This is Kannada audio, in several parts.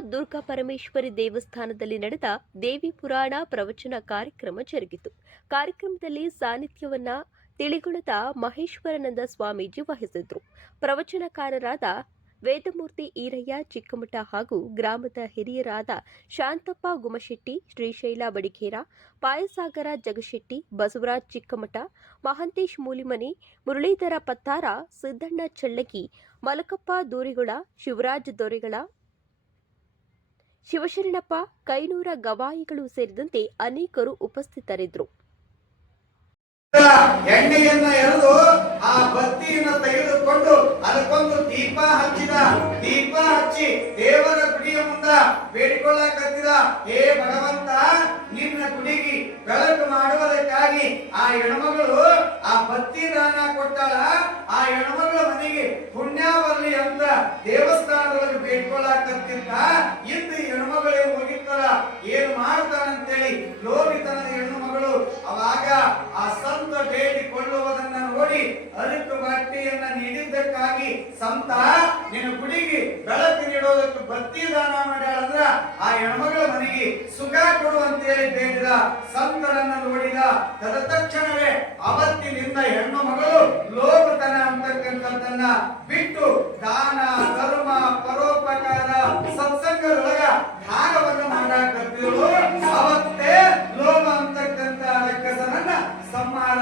ದುರ್ಗಾ ಪರಮೇಶ್ವರಿ ದೇವಸ್ಥಾನದಲ್ಲಿ ನಡೆದ ದೇವಿ ಪುರಾಣ ಪ್ರವಚನ ಕಾರ್ಯಕ್ರಮ ಜರುಗಿತು. ಕಾರ್ಯಕ್ರಮದಲ್ಲಿ ಸಾನ್ನಿಧ್ಯವನ್ನ ತಿಳಿಗುಣದ ಮಹೇಶ್ವರನಂದ ಸ್ವಾಮೀಜಿ ವಹಿಸಿದ್ರು. ಪ್ರವಚನಕಾರರಾದ ವೇದಮೂರ್ತಿ ಈರಯ್ಯ, ಚಿಕ್ಕಮಠ ಹಾಗೂ ಗ್ರಾಮದ ಹಿರಿಯರಾದ ಶಾಂತಪ್ಪ ಗುಮಶೆಟ್ಟಿ, ಶ್ರೀಶೈಲ ಬಡಿಗೇರ, ಪಾಯಸಾಗರ ಜಗಶೆಟ್ಟಿ, ಬಸವರಾಜ್ ಚಿಕ್ಕಮಠ, ಮಹಂತೇಶ್ ಮೂಲಿಮನಿ, ಮುರಳೀಧರ ಪತ್ತಾರ, ಸಿದ್ದಣ್ಣ ಚಳ್ಳಗಿ, ಮಲಕಪ್ಪ ದೂರಿಗುಳ, ಶಿವರಾಜ್ ದೊರೆಗಳ ಶಿವಶರಣಪ್ಪ, ಕೈನೂರ ಗವಾಯಿಗಳು ಸೇರಿದಂತೆ ಅನೇಕರು ಉಪಸ್ಥಿತರಿದ್ದರು. ಎಣ್ಣೆಯನ್ನ ಎರೆದು ಆ ಬತ್ತಿಯನ್ನ ತೆಗೆದುಕೊಂಡು ಅದಕ್ಕೊಂದು ದೀಪ ಹಚ್ಚಿದ. ದೀಪ ಹಚ್ಚಿ ದೇವರ ಗುಡಿಯ ಮುಂದ ಬೇಡಿಕೊಳ್ಳಕತ್ತಿದ. ಹೇ ಭಗವಂತ, ನಿನ್ನ ಗುಡಿಗೆ ಬೆಳಕು ಮಾಡುವುದಕ್ಕಾಗಿ ಆ ಹೆಣ್ಮಗಳು ಆ ಬತ್ತಿ ದಾನ ಕೊಟ್ಟಾಳ. ಆ ಹೆಣ್ಮಗಳ ಮನೆಗೆ ಪುಣ್ಯ ಬರಲಿ ಅಂತ ದೇವಸ್ಥಾನದೊಳಗೆ ಬೇಡ್ಕೊಳ್ಳಾಕತ್ತಿದ್ದ ಇಂದು ಈ ಹೆಣ್ಮಗಳೇ ಹೋಗಿತ್ತಲ್ಲ ಏನ್ ಮಾಡ್ತಾನಂತೇಳಿ ಲೋಭಿತನದ ಹೆಣ್ಣು ಮಗಳು ಅವಾಗ ಆ ಸಂತ ಬೇಡಿಕೊಳ್ಳುವುದನ್ನ ನೋಡಿ ಅರಿತು ಬಟ್ಟೆಯನ್ನ ನೀಡಿದ್ದಕ್ಕಾಗಿ ಸಂತ, ನಿನ್ನ ಗುಡಿಗೆ ಬೆಳಕು ನೀಡೋದಕ್ಕೆ ಬತ್ತಿ ದಾನ ಮಾಡ್ಯಾಳಂದ್ರ ಆ ಹೆಣ್ಮಗಳ ಮನೆಗೆ ಸುಖ ಕೊಡು ಅಂತೇಳಿ ಬೇಡಿದ ಸಂತರನ್ನ ನೋಡಿದ ತದತಕ್ಷಣವೇ ಅವತ್ತಿನಿಂದ ಹೆಣ್ಣು ಮಗಳು ಲೋಕತನ ಅಂತಕ್ಕಂಥದ್ದನ್ನ ಬಿಟ್ಟು ದಾನ, ಧರ್ಮ, ಪರೋಪಕಾರ, ಸತ್ಸಂಗದೊಳಗ ದಾನವನ್ನು ಮಾಡಾಕತ್ತಿರು ಅವತ್ತೇ ಲೋಭ ಅಂತಕ್ಕಂಥ ರಕ್ಕಸನನ್ನ ಸಂಹಾರ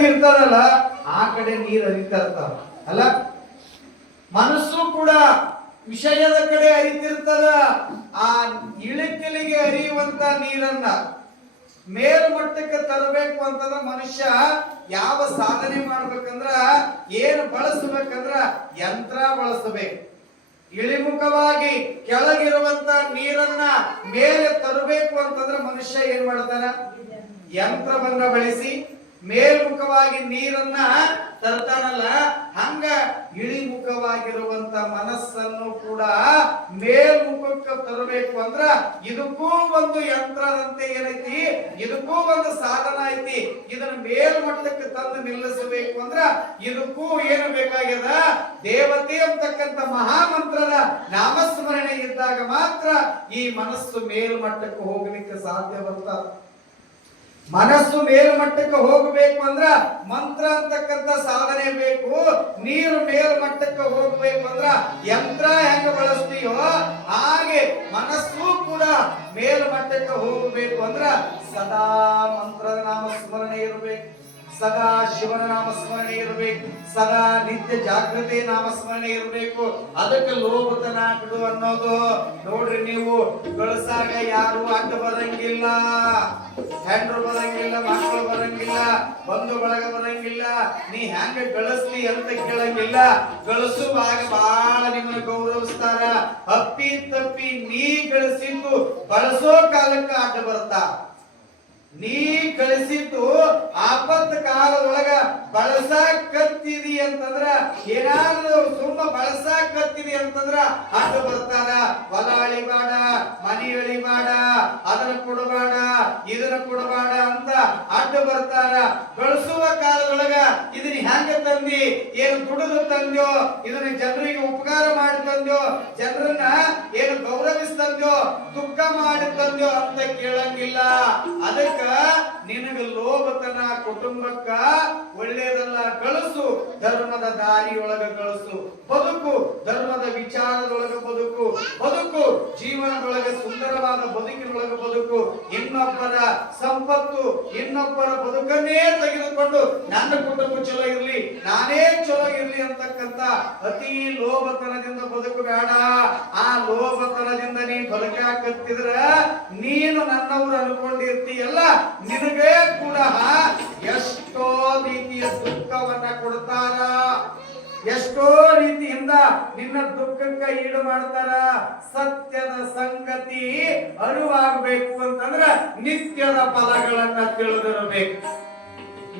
ತೆಗ್ ಇರ್ತಾರಲ್ಲ, ಆ ಕಡೆ ನೀರು ಹರಿತಾ ಇರ್ತಾರ ಅಲ್ಲ? ಮನಸ್ಸು ಕೂಡ ವಿಷಯದ ಕಡೆ ಹರಿತಿರ್ತದ ಆ ಇಳಿಕೆಲಿಗೆ ಹರಿಯುವಂತ ನೀರನ್ನ. ಮೇಲ್ಮಟ್ಟಕ್ಕೆ ತರಬೇಕು ಅಂತಂದ್ರ ಮನುಷ್ಯ ಯಾವ ಸಾಧನೆ ಮಾಡ್ಬೇಕಂದ್ರ, ಏನು ಬಳಸಬೇಕಂದ್ರ ಯಂತ್ರ ಬಳಸಬೇಕು. ಇಳಿಮುಖವಾಗಿ ಕೆಳಗಿರುವಂತ ನೀರನ್ನ ಮೇಲೆ ತರಬೇಕು ಅಂತಂದ್ರೆ ಮನುಷ್ಯ ಏನ್ ಮಾಡ್ತಾನ? ಯಂತ್ರವನ್ನ ಬಳಸಿ ಮೇಲ್ಮುಖವಾಗಿ ನೀರನ್ನ ತರ್ತಾನಲ್ಲ, ಹಂಗ ಇಳಿಮುಖವಾಗಿರುವಂತ ಮನಸ್ಸನ್ನು ಕೂಡ ಮೇಲ್ಮುಖಕ್ಕೆ ತರಬೇಕು ಅಂದ್ರ ಇದಕ್ಕೂ ಒಂದು ಯಂತ್ರದಂತೆ ಏನೈತಿ, ಇದಕ್ಕೂ ಒಂದು ಸಾಧನ ಐತಿ. ಇದನ್ನ ಮೇಲ್ಮಟ್ಟಕ್ಕೆ ತಂದು ನಿಲ್ಲಿಸಬೇಕು ಅಂದ್ರ ಇದಕ್ಕೂ ಏನು ಬೇಕಾಗ್ಯದ? ದೇವತೆ ಅಂತಕ್ಕಂಥ ಮಹಾಮಂತ್ರದ ನಾಮಸ್ಮರಣೆ ಇದ್ದಾಗ ಮಾತ್ರ ಈ ಮನಸ್ಸು ಮೇಲ್ಮಟ್ಟಕ್ಕೆ ಹೋಗಲಿಕ್ಕೆ ಸಾಧ್ಯ ಬರ್ತದ. ಮನಸ್ಸು ಮೇಲ್ಮಟ್ಟಕ್ಕೆ ಹೋಗಬೇಕು ಅಂದ್ರ ಮಂತ್ರ ಅಂತಕ್ಕಂಥ ಸಾಧನೆ ಬೇಕು. ನೀರು ಮೇಲ್ಮಟ್ಟಕ್ಕೆ ಹೋಗ್ಬೇಕು ಅಂದ್ರ ಯಂತ್ರ ಹೆಂಗ ಬಳಸ್ತೀಯೋ ಹಾಗೆ ಮನಸ್ಸು ಕೂಡ ಮೇಲ್ಮಟ್ಟಕ್ಕೆ ಹೋಗಬೇಕು ಅಂದ್ರ ಸದಾ ಮಂತ್ರದ ನಾಮ ಸ್ಮರಣೆ ಇರಬೇಕು. ಸದಾ ಶಿವನ ನಾಮ ಸ್ಮರಣೆ ಇರಬೇಕು. ಸದಾ ನಿತ್ಯ ಜಾಗೃತಿ ನಾಮ ಸ್ಮರಣೆ ಇರಬೇಕು. ಅದಕ್ಕೆ ಲೋಭತನ ಬಿಡು ಅನ್ನೋದು ನೋಡ್ರಿ ನೀವು. ಗಳಿಸಾಗ ಯಾರು ಅಡ್ಡ ಬರಂಗಿಲ್ಲ. ಹೆಂಡ್ರು ಬರಂಗಿಲ್ಲ, ಮಕ್ಕಳು ಬರಂಗಿಲ್ಲ, ಬಂಧು ಬಳಗ ಬರಂಗಿಲ್ಲ, ನೀ ಹೆಂಗ ಗಳಿಸ್ಲಿ ಅಂತ ಕೇಳಂಗಿಲ್ಲ. ಗಳಿಸುವಾಗ ಬಹಳ ನಿಮ್ಮ ಗೌರವಿಸ್ತಾರ. ಅಪ್ಪಿ ತಪ್ಪಿ ನೀ ಗಳಿಸಿದ್ದು ಬಳಸೋ ಕಾಲಕ್ಕೆ ಅಡ್ಡ ಬರ್ತಾ ನೀ ಕಳಿಸಿದ್ದು ಆಪತ್ ಕಾಲದೊಳಗ ಬಳಸಾಕತ್ತಿದಿ ಅಂತಂದ್ರ ಏನಾದ್ರೂ ಸುಮ್ಮ ಬಳಸಾಕತ್ತಿದಿ ಅಂತಂದ್ರ ಅದು ಬರ್ತಾರ. ಹೊಲ ಅಳಿಬೇಡ ಮನಿ ಅಳಿಬೇಡ ಅದನ್ನ ಕೊಡಬಾಡ ಇದನ್ನ ಕೊಡಬಾಡ ಅಂತ ಅಡ್ಡ ಬರ್ತಾರ. ಗಳಿಸುವ ಕಾಲದೊಳಗ ಇದನ್ನ ಹೆಂಗ ತಂದಿ, ಏನು ದುಡಿದು ತಂದ್ಯೋ, ಇದನ್ನ ಜನರಿಗೆ ಉಪಕಾರ ಮಾಡಿ ತಂದ್ಯೋ, ಜನರನ್ನ ಏನು ತಂದ್ಯೋ ದುಃಖ ಮಾಡಿ ಅಂತ ಕೇಳಂಗಿಲ್ಲ. ಅದಕ್ಕ ನಿನಗ ಲೋಭತನ ಕುಟುಂಬಕ್ಕ ಒಳ್ಳೇದಲ್ಲ ಕಳಿಸು, ಧರ್ಮದ ದಾರಿಯೊಳಗ ಕಳಿಸು. ಬದುಕು, ಧರ್ಮದ ವಿಚಾರದೊಳಗ ಬದುಕು. ಬದುಕು, ಜೀವನದೊಳಗ ಸುಂದರವಾದ ಬದುಕಿನೊಳಗ ಬದುಕು. ಇನ್ನೊಬ್ಬರ ಸಂಪತ್ತು, ಇನ್ನೊಬ್ಬರ ಬದುಕನ್ನೇ ತೆಗೆದುಕೊಂಡು ನನ್ನ ಕುಟುಂಬ ಚಲೋ ಇರ್ಲಿ, ನಾನೇ ಚಲೋ ಇರ್ಲಿ ಅಂತಕ್ಕಂತ ಅತಿ ಲೋಭತನದಿಂದ ಬದುಕು ಬೇಡ. ಆ ಲೋಭತನದಿಂದ ನೀ ಬದುಕಾಕತ್ತಿದ್ರ ನೀನು ನನ್ನವ್ರು ಅನ್ಕೊಂಡಿರ್ತೀಯಲ್ಲ ನಿನಗೆ ಕೂಡ ಎಷ್ಟೋ ರೀತಿಯ ದುಃಖವನ್ನ ಕೊಡ್ತಾರ. ಎಷ್ಟೋ ರೀತಿಯಿಂದ ನಿನ್ನ ದುಃಖಕ್ಕ ಈಡು ಮಾಡ್ತಾರ. ಸತ್ಯದ ಸಂಗತಿ ಅರಿವಾಗಬೇಕು ಅಂತಂದ್ರ ನಿತ್ಯದ ಫಲಗಳನ್ನ ತಿಳಿದಿರಬೇಕು.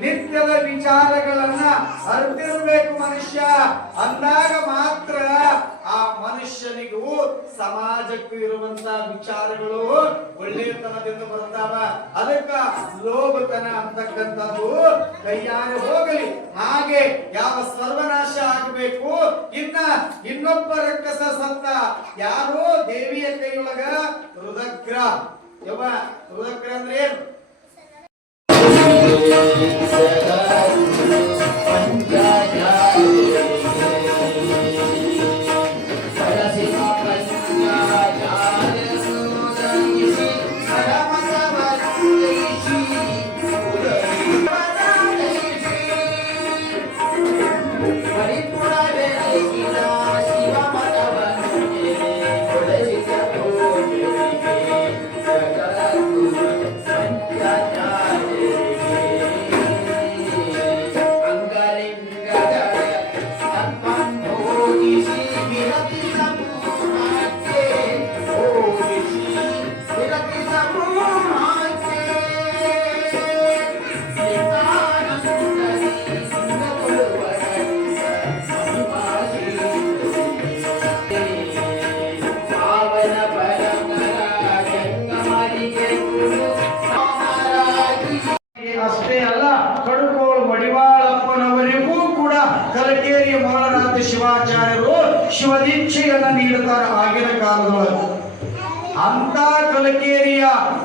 ನಿತ್ಯದ ವಿಚಾರಗಳನ್ನ ಅರಿತಿರ್ಬೇಕು ಮನುಷ್ಯ. ಅಂದಾಗ ಮಾತ್ರ ಆ ಮನುಷ್ಯನಿಗೂ ಸಮಾಜಕ್ಕೂ ಇರುವಂತ ವಿಚಾರಗಳು ಒಳ್ಳೆಯತನದಿಂದ ಬರ್ತಾವ ಅದಕ್ಕ ಲೋಭತನ ಅಂತಕ್ಕಂಥದ್ದು ಕೈಯಾರೆ ಹೋಗಲಿ. ಹಾಗೆ ಯಾವ ಸರ್ವನಾಶ ಆಗಬೇಕು? ಇನ್ನ ಇನ್ನೊಬ್ಬ ರಕ್ಕಸ ಸಂತ ಯಾರೋ ದೇವಿಯ ಕೈಯೊಳಗ ರುದಗ್ರ ಯವ್ವ ರುದಗ್ರ ಅಂದ್ರೆ ಏನು?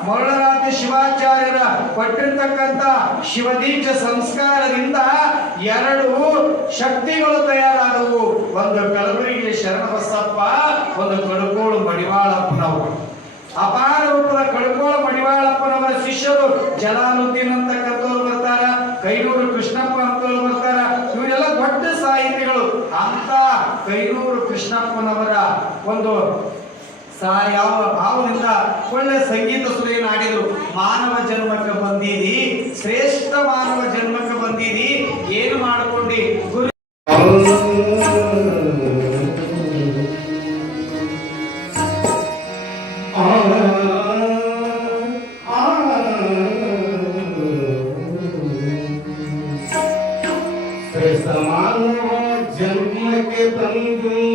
ಮೊಳನಾಥ ಶಿವಾಚಾರ್ಯರ ಕೊಟ್ಟಿರ್ತಕ್ಕಂಥ ಶಿವದೀಕ್ಷ ಸಂಸ್ಕಾರದಿಂದ ಎರಡು ಶಕ್ತಿಗಳು ತಯಾರಾದವು. ಒಂದು ಕಲಬುರಗಿ ಶರಣಬಸಪ್ಪ, ಒಂದು ಕಡುಕೋಳು ಮಡಿವಾಳಪ್ಪನವರು. ಅಪಾರ ರೂಪದ ಕಡುಕೋಳು ಮಡಿವಾಳಪ್ಪನವರ ಶಿಷ್ಯರು ಜಲಾನುದ್ದೀನ್ ಅಂತಕ್ಕಂಥವ್ರು ಬರ್ತಾರ, ಕೈನೂರು ಕೃಷ್ಣಪ್ಪ ಅಂತವ್ರು ಬರ್ತಾರ. ಇವರೆಲ್ಲ ದೊಡ್ಡ ಸಾಹಿತಿಗಳು. ಅಂತ ಕೈನೂರು ಕೃಷ್ಣಪ್ಪನವರ ಒಂದು ಯಾವ, ಭಾವದಿಂದ ಒಳ್ಳೆ ಸಂಗೀತ ಸುರಿಯನ್ನು ಆಡಿದ್ರು ಮಾನವ ಜನ್ಮಕ್ಕೆ ಬಂದೀರಿ, ಶ್ರೇಷ್ಠ ಮಾನವ ಜನ್ಮಕ್ಕೆ ಬಂದೀರಿ, ಏನು ಮಾಡ್ಕೊಂಡಿ? ಗುರು ಮಾನವ ಜನ್ಮಕ್ಕೆ ಬಂದು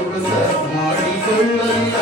ಮಾಡಿಕೊಳ್ಳಲ್ಲ